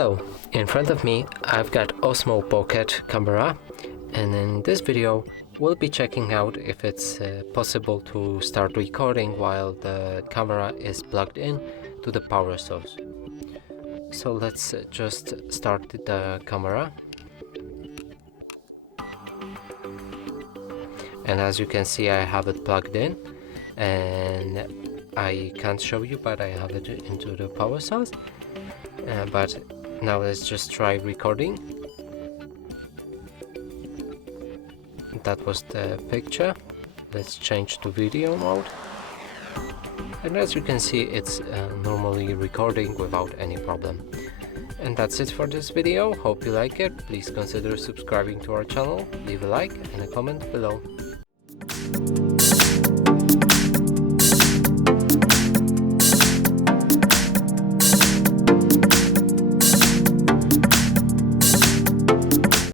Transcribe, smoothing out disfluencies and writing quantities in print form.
Hello, in front of me I've got Osmo Pocket camera, and in this video we'll be checking out if it's possible to start recording while the camera is plugged in to the power source. So let's just start the camera. And as you can see, I have it plugged in, and I can't show you, but I have it into the power source. But now let's just try recording. That was the picture. Let's change to video mode. And as you can see, it's normally recording without any problem. And that's it for this video. Hope you like it. Please consider subscribing to our channel, leave a like and a comment below.